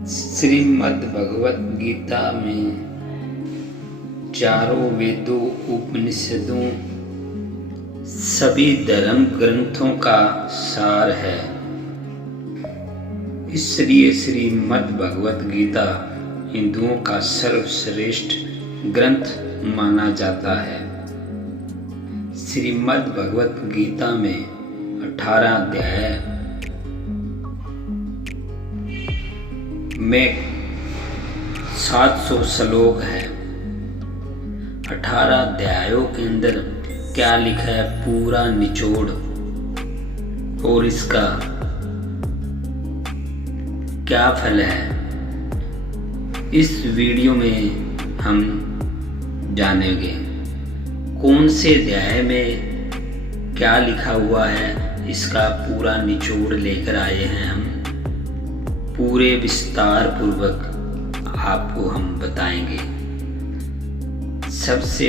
श्रीमद् भगवत गीता में चारों वेदों, उपनिषदों, सभी धर्म ग्रंथों का सार है। इसलिए श्रीमद् भगवत गीता हिंदुओं का सर्वश्रेष्ठ ग्रंथ माना जाता है। श्रीमद् भगवत गीता में 18 अध्याय में 700 श्लोक है। 18 अध्यायों के अंदर क्या लिखा है, पूरा निचोड़ और इसका क्या फल है, इस वीडियो में हम जानेंगे। कौन से अध्याय में क्या लिखा हुआ है, इसका पूरा निचोड़ लेकर आए हैं हम। पूरे विस्तार पूर्वक आपको हम बताएंगे। सबसे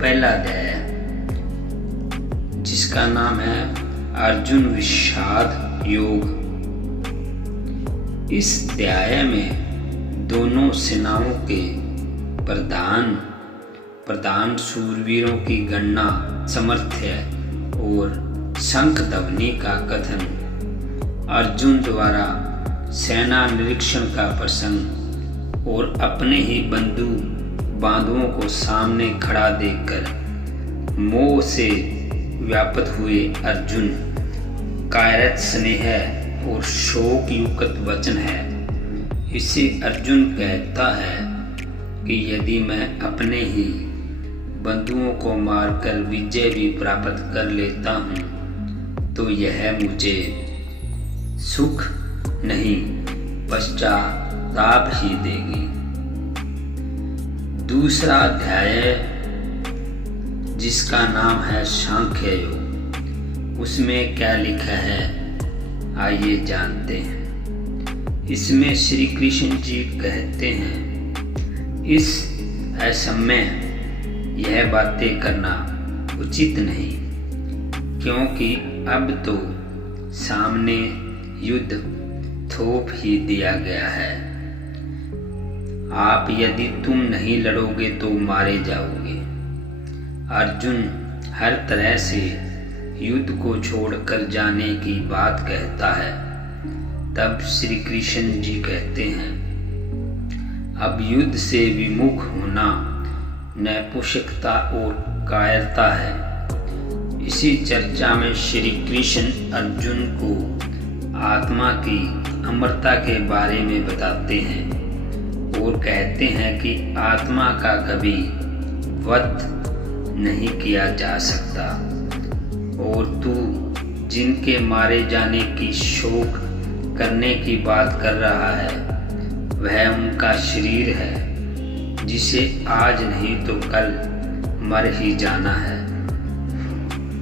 पहला अध्याय जिसका नाम है अर्जुन विषाद योग। इस अध्याय में दोनों सेनाओं के प्रधान शूरवीरों की गणना सामर्थ्य और शंख ध्वनि का कथन, अर्जुन द्वारा सेना निरीक्षण का प्रसंग और अपने ही बांधुओं को सामने खड़ा देखकर मोह से व्याप्त हुए अर्जुन कायरत स्नेह और शोक युक्त वचन है। इसे अर्जुन कहता है कि यदि मैं अपने ही बंधुओं को मारकर विजय भी प्राप्त कर लेता हूँ तो यह मुझे सुख नहीं पश्चाताप ही देगी। दूसरा अध्याय जिसका नाम है सांख्य योग, उसमें क्या लिखा है आइए जानते हैं। इसमें श्री कृष्ण जी कहते हैं, इस असमय यह बातें करना उचित नहीं, क्योंकि अब तो सामने युद्ध थोप ही दिया गया है। आप यदि तुम नहीं लड़ोगे तो मारे जाओगे। अर्जुन हर तरह से युद्ध को छोड़कर जाने की बात कहता है। तब श्री कृष्ण जी कहते हैं, अब युद्ध से विमुख होना नपुंसकता और कायरता है। इसी चर्चा में श्री कृष्ण अर्जुन को आत्मा की अमरता के बारे में बताते हैं और कहते हैं कि आत्मा का कभी वध नहीं किया जा सकता और तू जिनके मारे जाने की शोक करने की बात कर रहा है वह उनका शरीर है जिसे आज नहीं तो कल मर ही जाना है।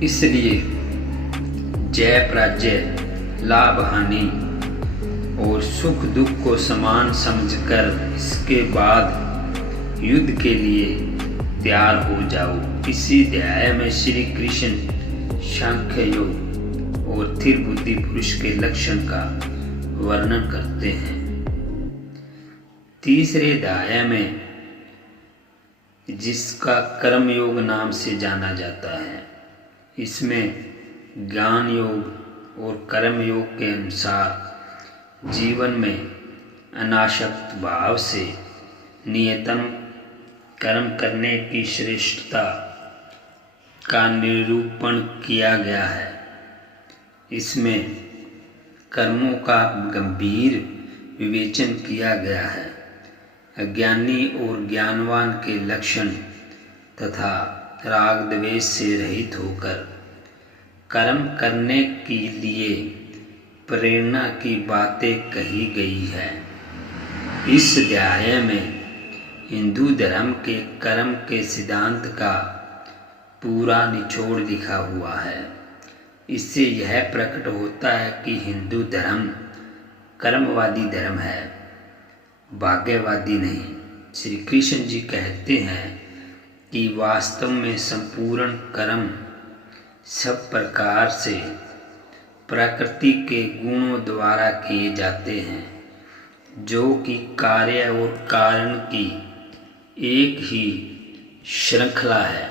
इसलिए जय पराजय, लाभ हानि और सुख दुख को समान समझकर इसके बाद युद्ध के लिए तैयार हो जाओ। इसी अध्याय में श्री कृष्ण सांख्य योग और स्थिर बुद्धि पुरुष के लक्षण का वर्णन करते हैं। तीसरे अध्याय में जिसका कर्म योग नाम से जाना जाता है, इसमें ज्ञान योग और कर्म योग के अनुसार जीवन में अनासक्त भाव से नियतम कर्म करने की श्रेष्ठता का निरूपण किया गया है। इसमें कर्मों का गंभीर विवेचन किया गया है। अज्ञानी और ज्ञानवान के लक्षण तथा राग द्वेष से रहित होकर कर्म करने के लिए प्रेरणा की बातें कही गई है। इस अध्याय में हिंदू धर्म के कर्म के सिद्धांत का पूरा निचोड़ लिखा हुआ है। इससे यह प्रकट होता है कि हिंदू धर्म कर्मवादी धर्म है, भाग्यवादी नहीं। श्री कृष्ण जी कहते हैं कि वास्तव में संपूर्ण कर्म सब प्रकार से प्रकृति के गुणों द्वारा किए जाते हैं, जो कि कार्य और कारण की एक ही श्रृंखला है।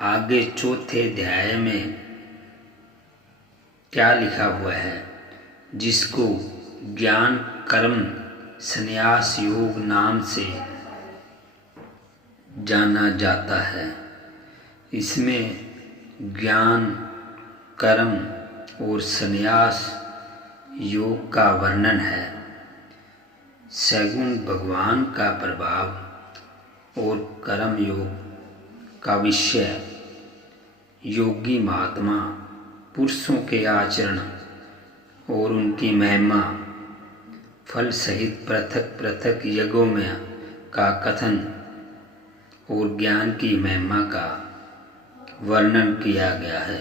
आगे चौथे अध्याय में क्या लिखा हुआ है, जिसको ज्ञान कर्म संन्यास योग नाम से जाना जाता है। इसमें ज्ञान कर्म और संन्यास योग का वर्णन है। सगुण भगवान का प्रभाव और कर्म योग का विषय, योगी महात्मा पुरुषों के आचरण और उनकी महिमा, फल सहित पृथक पृथक यज्ञों में का कथन और ज्ञान की महिमा का वर्णन किया गया है।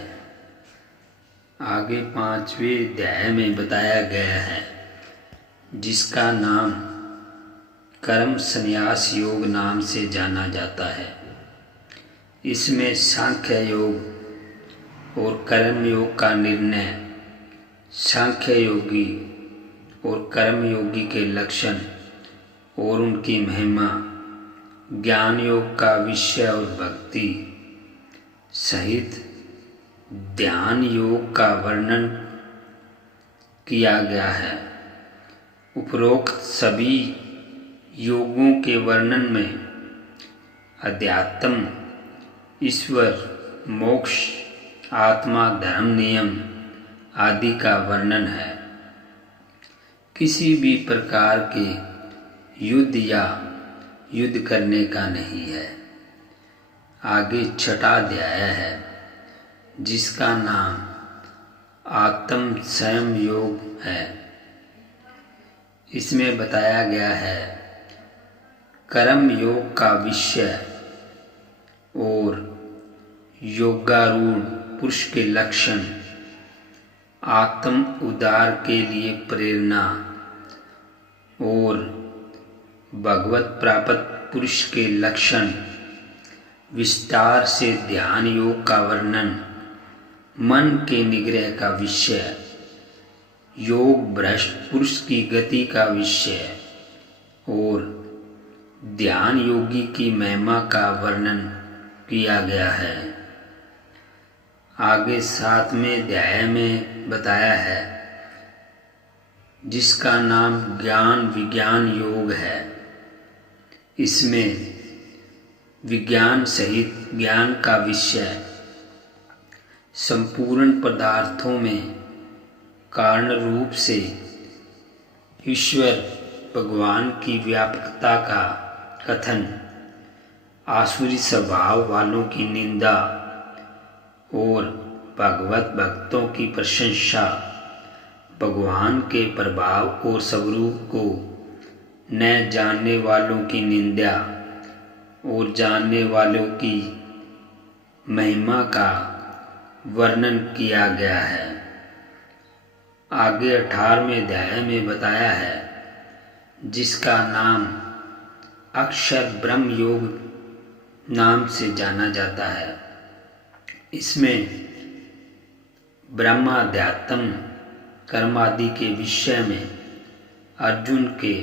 आगे 5वें अध्याय में बताया गया है, जिसका नाम कर्म संन्यास योग नाम से जाना जाता है। इसमें सांख्य योग और कर्म योग का निर्णय, सांख्य योगी और कर्म योगी के लक्षण और उनकी महिमा, ज्ञान योग का विषय और भक्ति सहित ध्यान योग का वर्णन किया गया है। उपरोक्त सभी योगों के वर्णन में अध्यात्म, ईश्वर, मोक्ष, आत्मा, धर्म, नियम आदि का वर्णन है। किसी भी प्रकार के युद्ध या युद्ध करने का नहीं है। आगे 6वां अध्याय है, जिसका नाम आत्म संयम योग है। इसमें बताया गया है कर्म योग का विषय और योगारूढ़ पुरुष के लक्षण, आत्म उद्धार के लिए प्रेरणा और भगवत प्राप्त पुरुष के लक्षण, विस्तार से ध्यान योग का वर्णन, मन के निग्रह का विषय, योग भ्रष्ट पुरुष की गति का विषय और ध्यान योगी की महिमा का वर्णन किया गया है। आगे 7वें अध्याय में बताया है, जिसका नाम ज्ञान विज्ञान योग है। इसमें विज्ञान सहित ज्ञान का विषय, संपूर्ण पदार्थों में कारण रूप से ईश्वर भगवान की व्यापकता का कथन, आसुरी स्वभाव वालों की निंदा और भगवत भक्तों की प्रशंसा, भगवान के प्रभाव और स्वरूप को न जानने वालों की निंदा और जानने वालों की महिमा का वर्णन किया गया है। आगे 18वें अध्याय में बताया है, जिसका नाम अक्षर ब्रह्म योग नाम से जाना जाता है। इसमें ब्रह्माध्यात्म कर्म आदि के विषय में अर्जुन के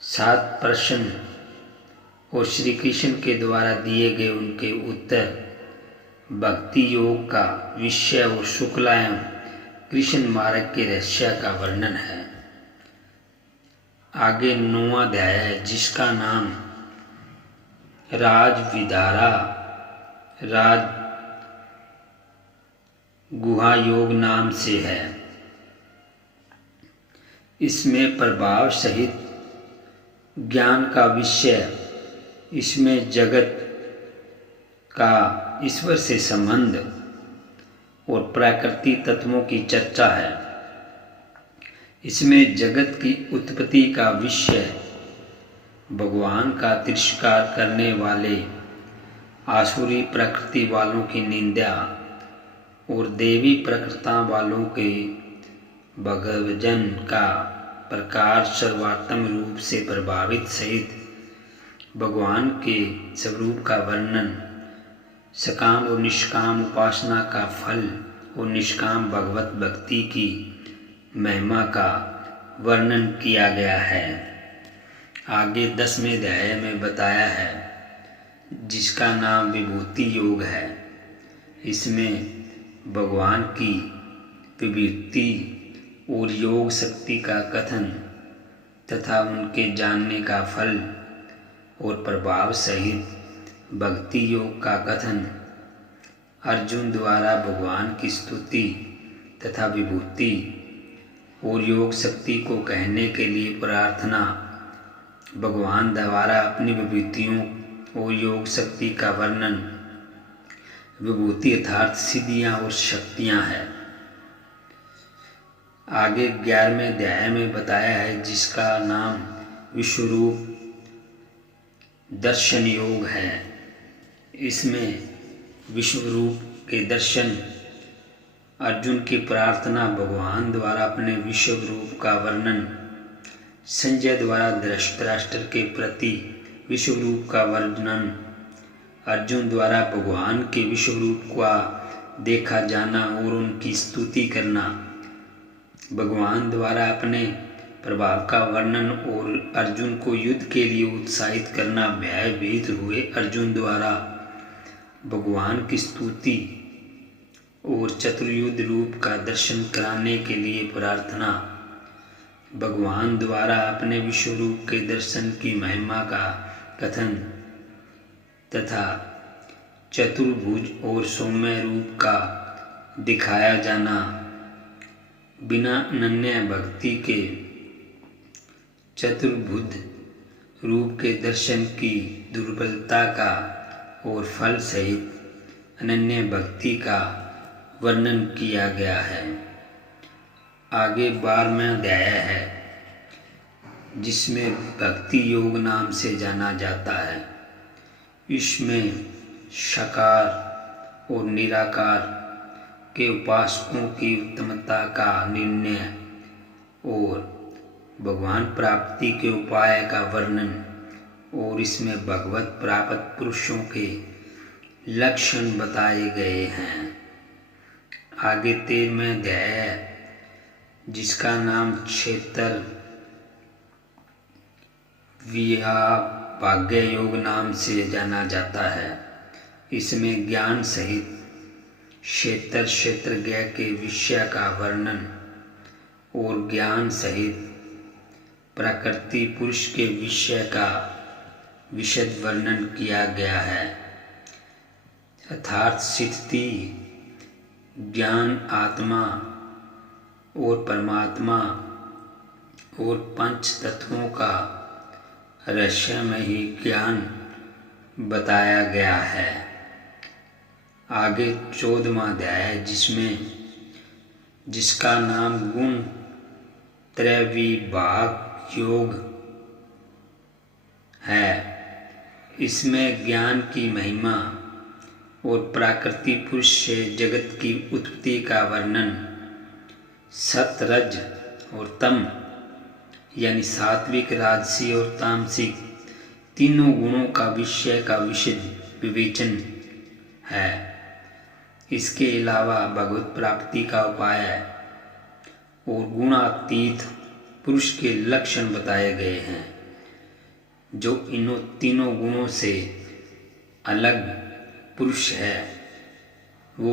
7 प्रश्न और श्री कृष्ण के द्वारा दिए गए उनके उत्तर, भक्ति योग का विषय और शुक्ला एवं कृष्ण मार्ग के रहस्य का वर्णन है। आगे 9वां अध्याय है, जिसका नाम राज विधारा राज गुहा योग नाम से है। इसमें प्रभाव सहित ज्ञान का विषय, इसमें जगत का ईश्वर से संबंध और प्राकृतिक तत्वों की चर्चा है। इसमें जगत की उत्पत्ति का विषय, भगवान का तिरस्कार करने वाले आसुरी प्रकृति वालों की निंदा और देवी प्रकृति वालों के भगवजन का प्रकार सर्वात्म रूप से प्रभावित सहित भगवान के स्वरूप का वर्णन, सकाम और निष्काम उपासना का फल और निष्काम भगवत भक्ति की महिमा का वर्णन किया गया है। आगे 10वें अध्याय में बताया है जिसका नाम विभूति योग है। इसमें भगवान की विभूति और योग शक्ति का कथन तथा उनके जानने का फल और प्रभाव सहित भक्ति योग का कथन, अर्जुन द्वारा भगवान की स्तुति तथा विभूति और योग शक्ति को कहने के लिए प्रार्थना, भगवान द्वारा अपनी विभूतियों और योग शक्ति का वर्णन, विभूति अर्थात सिद्धियाँ और शक्तियाँ हैं। आगे 11वें अध्याय में बताया है जिसका नाम विश्वरूप दर्शन योग है। इसमें विश्वरूप के दर्शन, अर्जुन की प्रार्थना, भगवान द्वारा अपने विश्वरूप का वर्णन, संजय द्वारा धृतराष्ट्र के प्रति विश्वरूप का वर्णन, अर्जुन द्वारा भगवान के विश्वरूप का देखा जाना और उनकी स्तुति करना, भगवान द्वारा अपने प्रभाव का वर्णन और अर्जुन को युद्ध के लिए उत्साहित करना, भयभीत हुए अर्जुन द्वारा भगवान की स्तुति और चतुर्युध रूप का दर्शन कराने के लिए प्रार्थना, भगवान द्वारा अपने विश्वरूप के दर्शन की महिमा का कथन तथा चतुर्भुज और सौम्य रूप का दिखाया जाना, बिना अनन्य भक्ति के चतुर्भुज रूप के दर्शन की दुर्बलता का और फल सहित अनन्य भक्ति का वर्णन किया गया है। आगे 12वां अध्याय है जिसमें भक्ति योग नाम से जाना जाता है। इसमें साकार और निराकार के उपासकों की उत्तमता का निर्णय और भगवान प्राप्ति के उपाय का वर्णन और इसमें भगवत प्राप्त पुरुषों के लक्षण बताए गए हैं। आगे 13वें अध्याय जिसका नाम क्षेत्र विभाग्य योग नाम से जाना जाता है। इसमें ज्ञान सहित क्षेत्रज्ञ के विषय का वर्णन और ज्ञान सहित प्रकृति पुरुष के विषय का विशद वर्णन किया गया है। अर्थात स्थिति, ज्ञान, आत्मा और परमात्मा और पंच तत्वों का रहस्यमय ही ज्ञान बताया गया है। आगे 14वां अध्याय जिसका नाम गुण त्रयविभाग योग है। इसमें ज्ञान की महिमा और प्राकृति पुरुष से जगत की उत्पत्ति का वर्णन, सत, रज और तम यानी सात्विक, राजसी और तामसिक तीनों गुणों का विषय का विशद विवेचन है। इसके अलावा भगवत प्राप्ति का उपाय और गुणातीत पुरुष के लक्षण बताए गए हैं। जो इन तीनों गुणों से अलग पुरुष है वो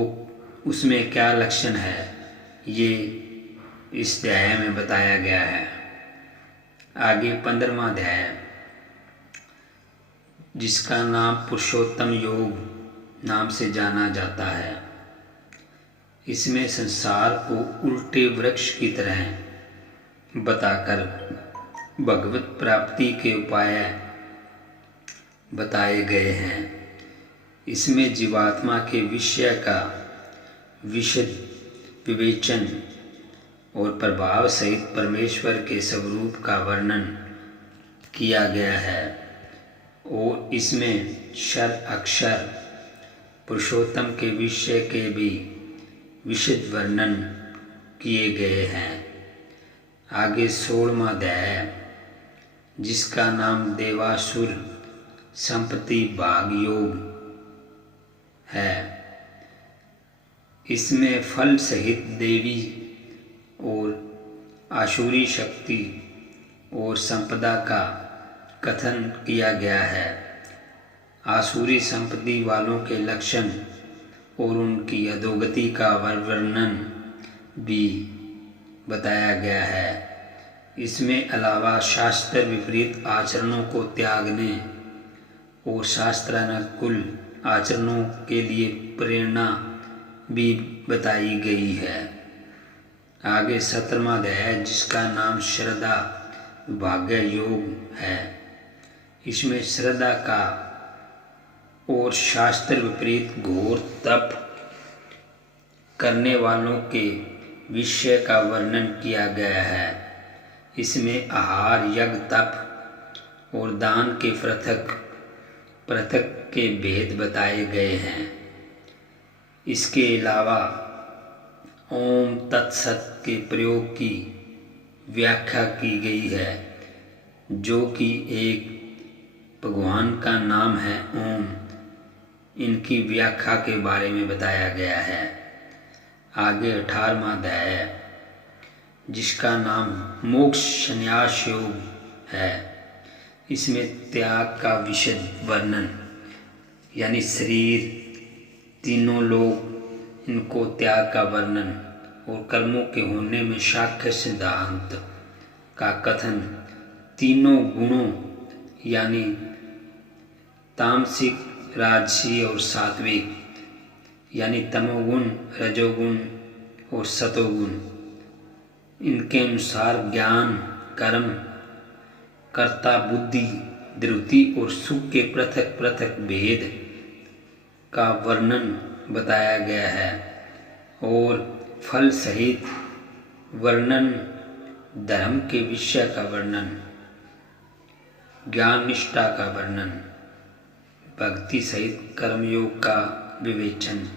उसमें क्या लक्षण है ये इस अध्याय में बताया गया है। आगे 15वां अध्याय जिसका नाम पुरुषोत्तम योग नाम से जाना जाता है। इसमें संसार को उल्टे वृक्ष की तरह बताकर भगवत प्राप्ति के उपाय बताए गए हैं। इसमें जीवात्मा के विषय का विशद विवेचन और प्रभाव सहित परमेश्वर के स्वरूप का वर्णन किया गया है और इसमें क्षर अक्षर पुरुषोत्तम के विषय के भी विशद वर्णन किए गए हैं। आगे 16वां अध्याय जिसका नाम देवासुर संपत्ति भाग योग है। इसमें फल सहित देवी और आसुरी शक्ति और संपदा का कथन किया गया है। आसुरी संपत्ति वालों के लक्षण और उनकी अधोगति का वर्णन भी बताया गया है। इसमें अलावा शास्त्र विपरीत आचरणों को त्यागने और शास्त्रानुकूल आचरणों के लिए प्रेरणा भी बताई गई है। आगे 17वां अध्याय जिसका नाम श्रद्धा भाग्य योग है। इसमें श्रद्धा का और शास्त्र विपरीत घोर तप करने वालों के विषय का वर्णन किया गया है। इसमें आहार यज्ञ तप और दान के पृथक पृथक के भेद बताए गए हैं। इसके अलावा ओम तत्सत के प्रयोग की व्याख्या की गई है, जो कि एक भगवान का नाम है ओम। इनकी व्याख्या के बारे में बताया गया है। आगे 18वां अध्याय जिसका नाम मोक्ष संन्यास योग है। इसमें त्याग का विशद वर्णन, यानी शरीर, तीनों लोग, इनको त्याग का वर्णन और कर्मों के होने में सांख्य सिद्धांत का कथन, तीनों गुणों यानी तामसिक, राजसी और सात्विक यानी तमोगुण, रजोगुण और सतोगुण, इनके अनुसार ज्ञान, कर्म, कर्ता, बुद्धि, धृति और सुख के पृथक पृथक भेद का वर्णन बताया गया है और फल सहित वर्णन, धर्म के विषय का वर्णन, ज्ञान निष्ठा का वर्णन, भक्ति सहित कर्मयोग का विवेचन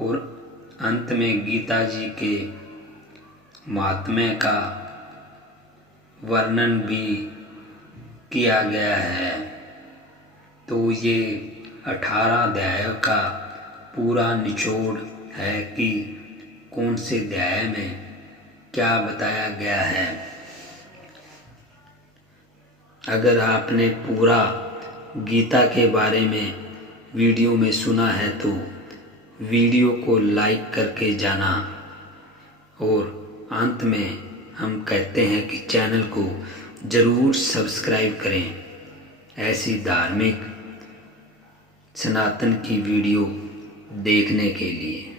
और अंत में गीता जी के महात्म्य का वर्णन भी किया गया है। तो ये 18 अध्याय का पूरा निचोड़ है कि कौन से अध्याय में क्या बताया गया है। अगर आपने पूरा गीता के बारे में वीडियो में सुना है तो वीडियो को लाइक करके जाना, और अंत में हम कहते हैं कि चैनल को ज़रूर सब्सक्राइब करें ऐसी धार्मिक सनातन की वीडियो देखने के लिए।